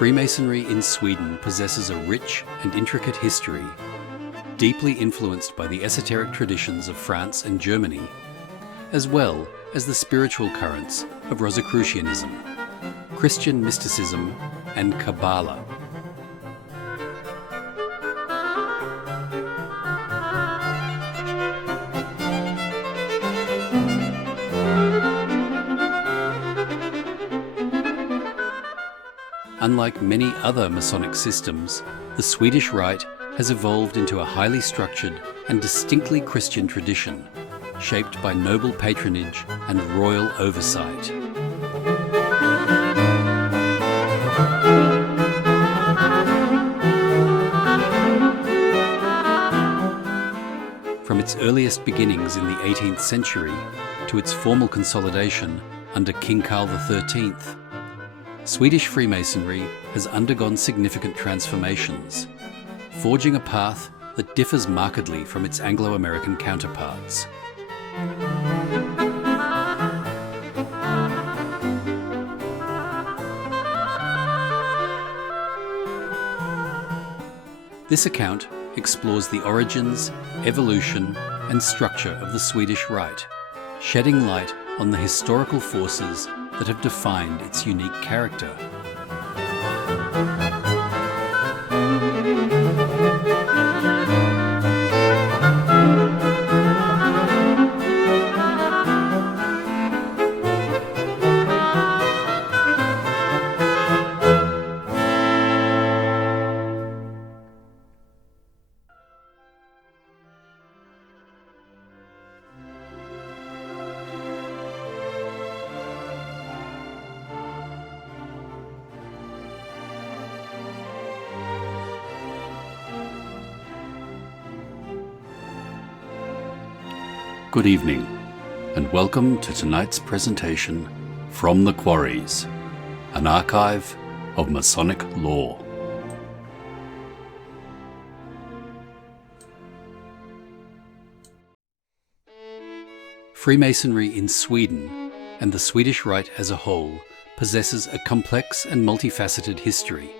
Freemasonry in Sweden possesses a rich and intricate history, deeply influenced by the esoteric traditions of France and Germany, as well as the spiritual currents of Rosicrucianism, Christian mysticism, and Kabbalah. Unlike many other Masonic systems, the Swedish Rite has evolved into a highly structured and distinctly Christian tradition, shaped by noble patronage and royal oversight. From its earliest beginnings in the 18th century to its formal consolidation under King Karl XIII, Swedish Freemasonry has undergone significant transformations, forging a path that differs markedly from its Anglo-American counterparts. This account explores the origins, evolution, and structure of the Swedish Rite, shedding light on the historical forces that have defined its unique character. Good evening, and welcome to tonight's presentation, From the Quarries, an archive of Masonic lore. Freemasonry in Sweden, and the Swedish Rite as a whole, possesses a complex and multifaceted history,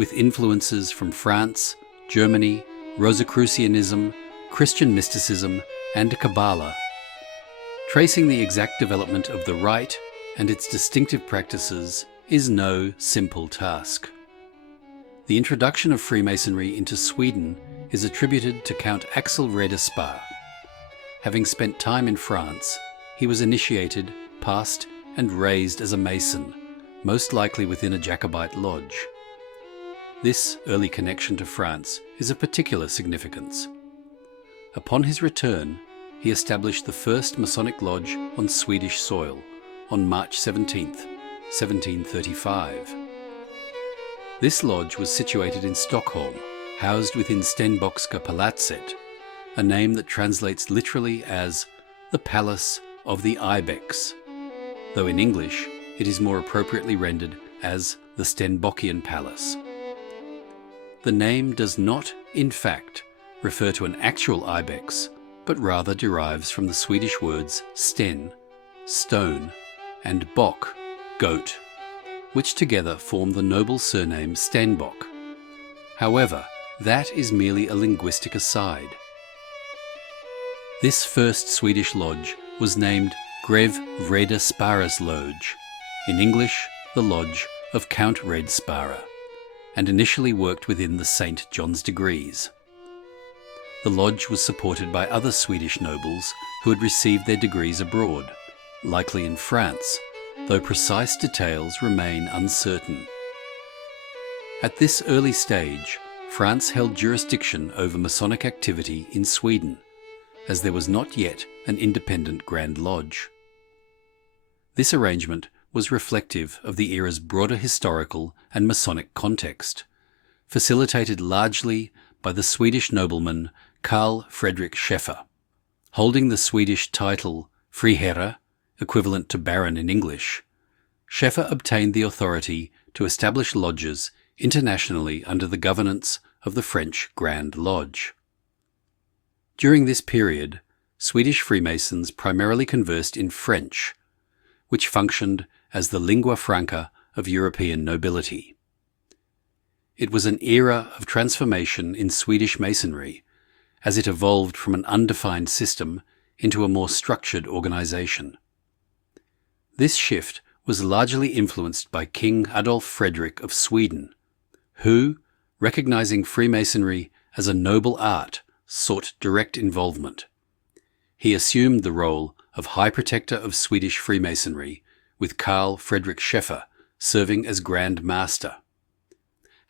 with influences from France, Germany, Rosicrucianism, Christian mysticism, and Kabbalah. Tracing the exact development of the Rite and its distinctive practices is no simple task. The introduction of Freemasonry into Sweden is attributed to Count Axel Wrede-Sparre. Having spent time in France, he was initiated, passed, and raised as a Mason, most likely within a Jacobite lodge. This early connection to France is of particular significance. Upon his return, he established the first Masonic lodge on Swedish soil on March 17, 1735. This lodge was situated in Stockholm, housed within Stenbockska palatset, a name that translates literally as the Palace of the Ibex, though in English it is more appropriately rendered as the Stenbockian Palace. The name does not, in fact, refer to an actual ibex, but rather derives from the Swedish words sten, stone, and bock, goat, which together form the noble surname Stenbock. However, that is merely a linguistic aside. This first Swedish lodge was named Grev Wrede-Sparres Lodge, in English the Lodge of Count Wrede-Sparre, and initially worked within the St. John's degrees. The lodge was supported by other Swedish nobles who had received their degrees abroad, likely in France, though precise details remain uncertain. At this early stage, France held jurisdiction over Masonic activity in Sweden, as there was not yet an independent Grand Lodge. This arrangement was reflective of the era's broader historical and Masonic context, facilitated largely by the Swedish nobleman Karl Fredrick Schäffer. Holding the Swedish title Friherre, equivalent to Baron in English, Schäffer obtained the authority to establish lodges internationally under the governance of the French Grand Lodge. During this period, Swedish Freemasons primarily conversed in French, which functioned as the lingua franca of European nobility. It was an era of transformation in Swedish Masonry, as it evolved from an undefined system into a more structured organization. This shift was largely influenced by King Adolf Fredrick of Sweden, who, recognizing Freemasonry as a noble art, sought direct involvement. He assumed the role of High Protector of Swedish Freemasonry, with Karl Fredrik Schäffer serving as Grand Master.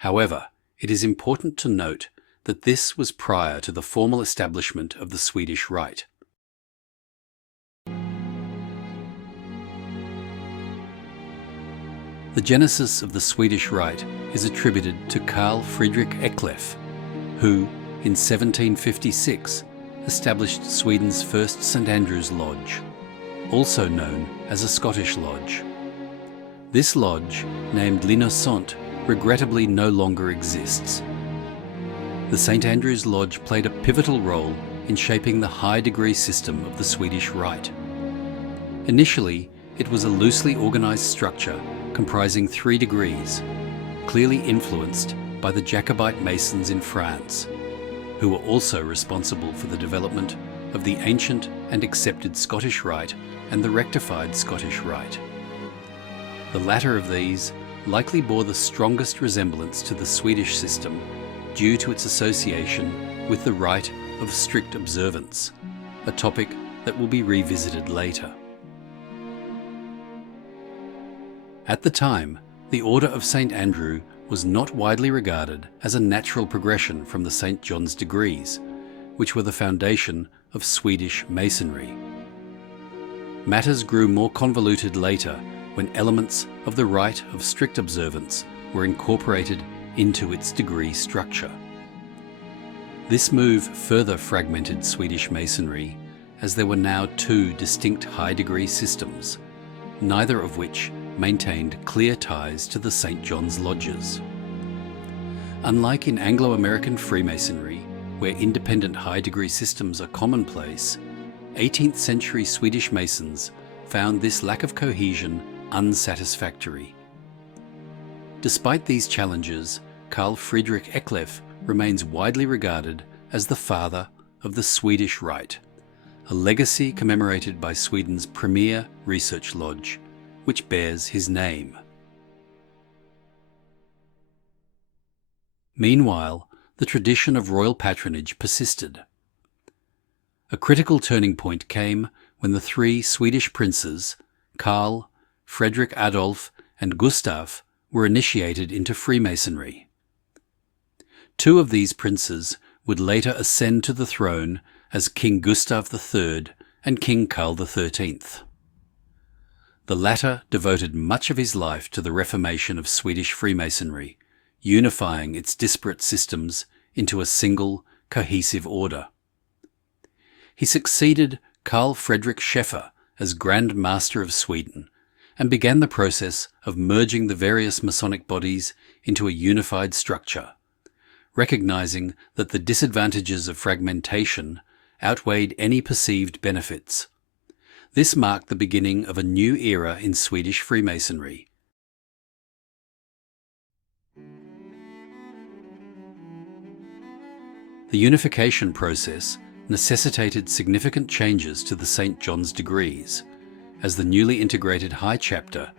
However, it is important to note that this was prior to the formal establishment of the Swedish Rite. The genesis of the Swedish Rite is attributed to Carl Friedrich Eckleff, who, in 1756, established Sweden's first St. Andrew's Lodge, also known as a Scottish Lodge. This lodge, named Linnösont, regrettably no longer exists. The St. Andrew's Lodge played a pivotal role in shaping the high degree system of the Swedish Rite. Initially, it was a loosely organized structure comprising 3 degrees, clearly influenced by the Jacobite Masons in France, who were also responsible for the development of the ancient and accepted Scottish Rite and the rectified Scottish Rite. The latter of these likely bore the strongest resemblance to the Swedish system due to its association with the rite of strict observance, a topic that will be revisited later. At the time, the Order of St. Andrew was not widely regarded as a natural progression from the St. John's degrees, which were the foundation of Swedish Masonry. Matters grew more convoluted later when elements of the rite of strict observance were incorporated into its degree structure. This move further fragmented Swedish Masonry, as there were now 2 distinct high-degree systems, neither of which maintained clear ties to the St. John's lodges. Unlike in Anglo-American Freemasonry, where independent high-degree systems are commonplace, 18th century Swedish Masons found this lack of cohesion unsatisfactory. Despite these challenges, Carl Friedrich Eckleff remains widely regarded as the father of the Swedish Rite, a legacy commemorated by Sweden's premier research lodge, which bears his name. Meanwhile, the tradition of royal patronage persisted. A critical turning point came when the 3 Swedish princes, Karl, Fredrik Adolf, and Gustav, were initiated into Freemasonry. 2 of these princes would later ascend to the throne as King Gustav III and King Karl XIII. The latter devoted much of his life to the reformation of Swedish Freemasonry, unifying its disparate systems into a single, cohesive order. He succeeded Karl Fredrik Schäffer as Grand Master of Sweden and began the process of merging the various Masonic bodies into a unified structure, recognizing that the disadvantages of fragmentation outweighed any perceived benefits. This marked the beginning of a new era in Swedish Freemasonry. The unification process necessitated significant changes to the St. John's degrees, as the newly integrated High Chapter,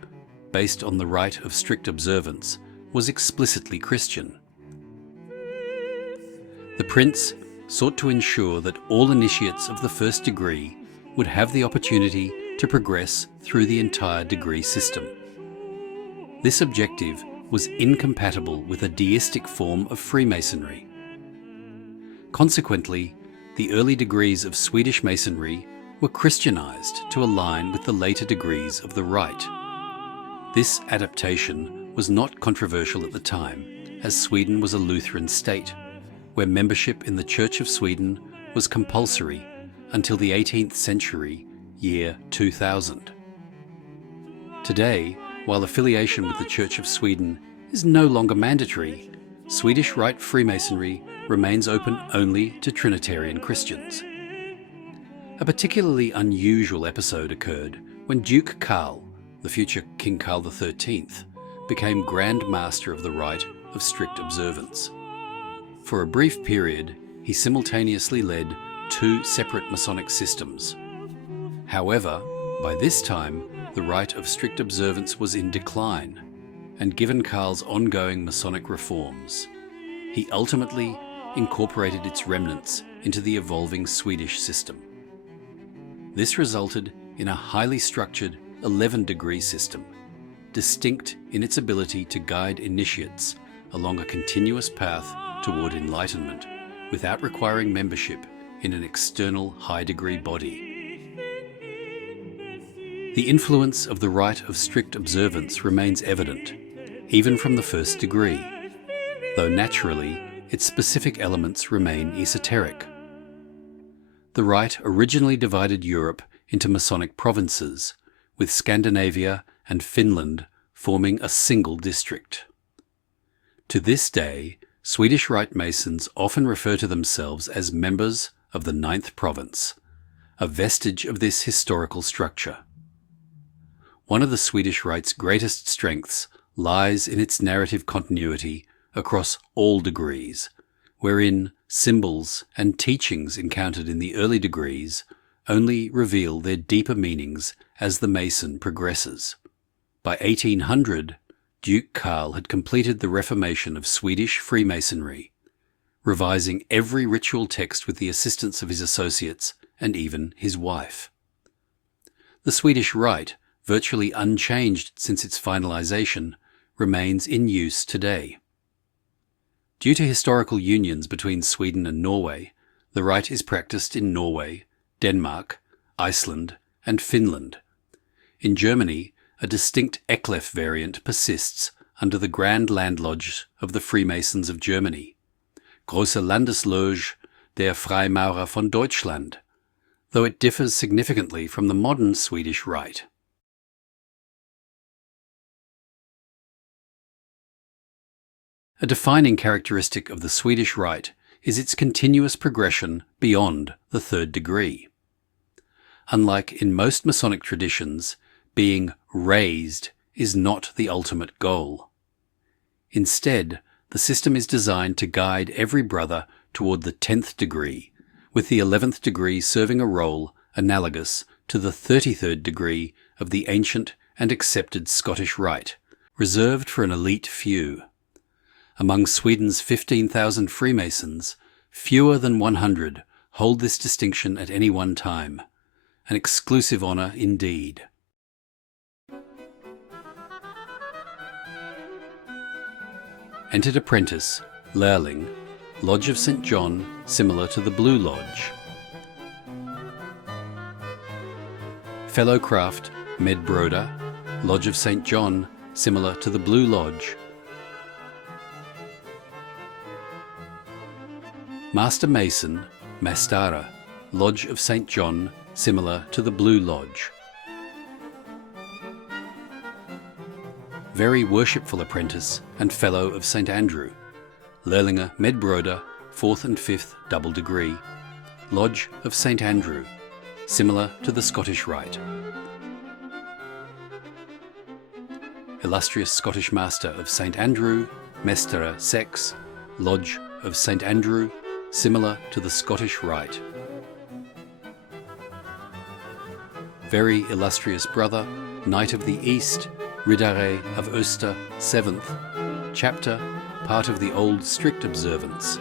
based on the rite of strict observance, was explicitly Christian. The prince sought to ensure that all initiates of the first degree would have the opportunity to progress through the entire degree system. This objective was incompatible with a deistic form of Freemasonry. Consequently, the early degrees of Swedish Masonry were Christianized to align with the later degrees of the Rite. This adaptation was not controversial at the time, as Sweden was a Lutheran state, where membership in the Church of Sweden was compulsory until the 18th century, year 2000. Today, while affiliation with the Church of Sweden is no longer mandatory, Swedish Rite Freemasonry remains open only to Trinitarian Christians. A particularly unusual episode occurred when Duke Karl, the future King Karl XIII, became Grand Master of the Rite of strict observance. For a brief period, he simultaneously led 2 separate Masonic systems. However, by this time, the Rite of Strict Observance was in decline, and given Karl's ongoing Masonic reforms, he ultimately incorporated its remnants into the evolving Swedish system. This resulted in a highly structured 11-degree system, distinct in its ability to guide initiates along a continuous path toward enlightenment without requiring membership in an external high-degree body. The influence of the Rite of Strict Observance remains evident, even from the first degree, though naturally its specific elements remain esoteric. The Rite originally divided Europe into Masonic provinces, with Scandinavia and Finland forming a single district. To this day, Swedish Rite Masons often refer to themselves as members of the 9th province, a vestige of this historical structure. One of the Swedish Rite's greatest strengths lies in its narrative continuity across all degrees, wherein symbols and teachings encountered in the early degrees only reveal their deeper meanings as the Mason progresses. By 1800, Duke Karl had completed the reformation of Swedish Freemasonry, revising every ritual text with the assistance of his associates and even his wife. The Swedish Rite, virtually unchanged since its finalization, remains in use today. Due to historical unions between Sweden and Norway, the Rite is practiced in Norway, Denmark, Iceland, and Finland. In Germany, a distinct Eckleff variant persists under the Grand Landlodge of the Freemasons of Germany, Große Landesloge der Freimaurer von Deutschland, though it differs significantly from the modern Swedish Rite. A defining characteristic of the Swedish Rite is its continuous progression beyond the 3rd degree. Unlike in most Masonic traditions, being raised is not the ultimate goal. Instead, the system is designed to guide every brother toward the 10th degree, with the 11th degree serving a role analogous to the 33rd degree of the ancient and accepted Scottish Rite, reserved for an elite few. Among Sweden's 15,000 Freemasons, fewer than 100 hold this distinction at any one time, an exclusive honor indeed. Entered apprentice, Lærling, Lodge of St. John, similar to the Blue Lodge. Fellow Craft, Medbroder, Lodge of St. John, similar to the Blue Lodge. Master Mason, Mastara, Lodge of St. John, similar to the Blue Lodge. Very Worshipful Apprentice and Fellow of St. Andrew, Lærlinger Medbroder, 4th and 5th double degree, Lodge of St. Andrew, similar to the Scottish Rite. Illustrious Scottish Master of St. Andrew, Mestere Sex, Lodge of St. Andrew, similar to the Scottish Rite. Very Illustrious Brother, Knight of the East, Riddare of Öster, 7th, Chapter, part of the Old Strict Observance.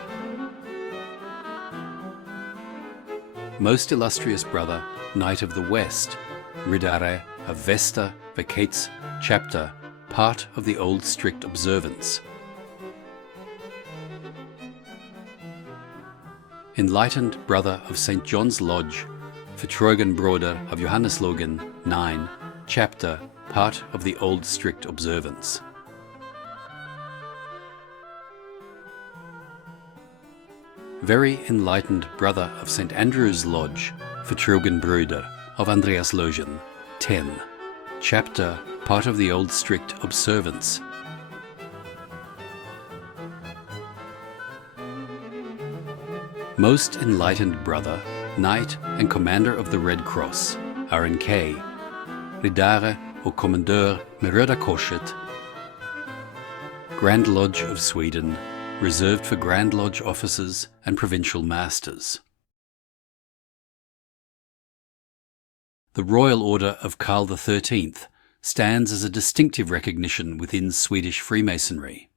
Most Illustrious Brother, Knight of the West, Riddare of Vesta, Vacates, Chapter, part of the Old Strict Observance. Enlightened Brother of St. John's Lodge, Fortrogenbroder of Johanneslogen, 9, Chapter, part of the Old Strict Observance. Very Enlightened Brother of St. Andrew's Lodge, Fortrogenbroder of Andreaslogen, 10, Chapter, part of the Old Strict Observance. Most Enlightened Brother, Knight and Commander of the Red Cross, RNK, Riddare och Kommendör med Röda Korset, Grand Lodge of Sweden, reserved for Grand Lodge officers and provincial masters. The Royal Order of Karl XIII stands as a distinctive recognition within Swedish Freemasonry.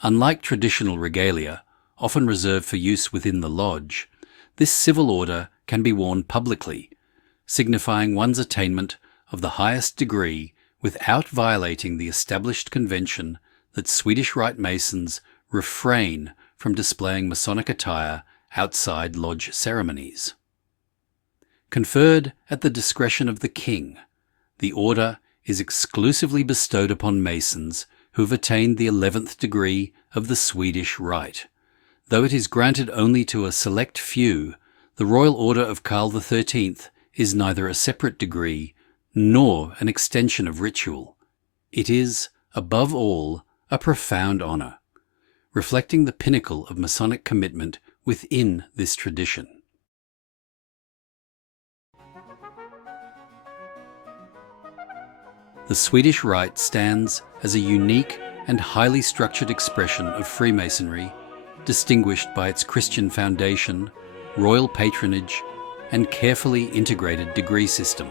Unlike traditional regalia, often reserved for use within the lodge, this civil order can be worn publicly, signifying one's attainment of the highest degree without violating the established convention that Swedish Rite Masons refrain from displaying Masonic attire outside lodge ceremonies. Conferred at the discretion of the King, the order is exclusively bestowed upon Masons who have attained the 11th degree of the Swedish Rite. Though it is granted only to a select few, the Royal Order of Karl XIII is neither a separate degree nor an extension of ritual. It is, above all, a profound honour, reflecting the pinnacle of Masonic commitment within this tradition. The Swedish Rite stands as a unique and highly structured expression of Freemasonry, distinguished by its Christian foundation, royal patronage, and carefully integrated degree system.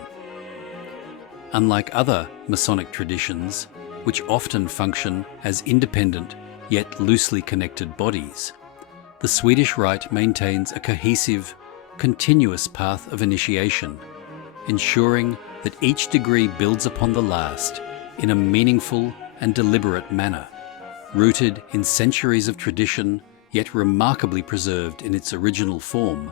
Unlike other Masonic traditions, which often function as independent yet loosely connected bodies, the Swedish Rite maintains a cohesive, continuous path of initiation, ensuring that each degree builds upon the last in a meaningful and deliberate manner, rooted in centuries of tradition yet remarkably preserved in its original form.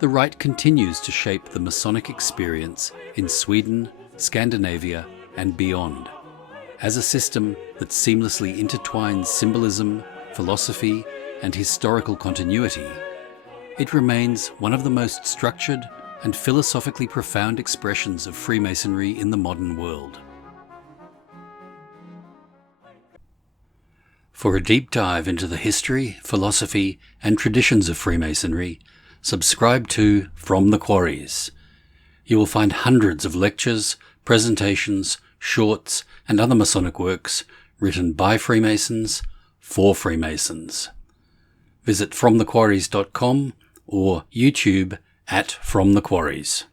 The Rite continues to shape the Masonic experience in Sweden, Scandinavia, and beyond. As a system that seamlessly intertwines symbolism, philosophy, and historical continuity, it remains one of the most structured and philosophically profound expressions of Freemasonry in the modern world. For a deep dive into the history, philosophy, and traditions of Freemasonry, subscribe to From the Quarries. You will find hundreds of lectures, presentations, shorts, and other Masonic works written by Freemasons for Freemasons. Visit FromTheQuarries.com or YouTube at From the Quarries.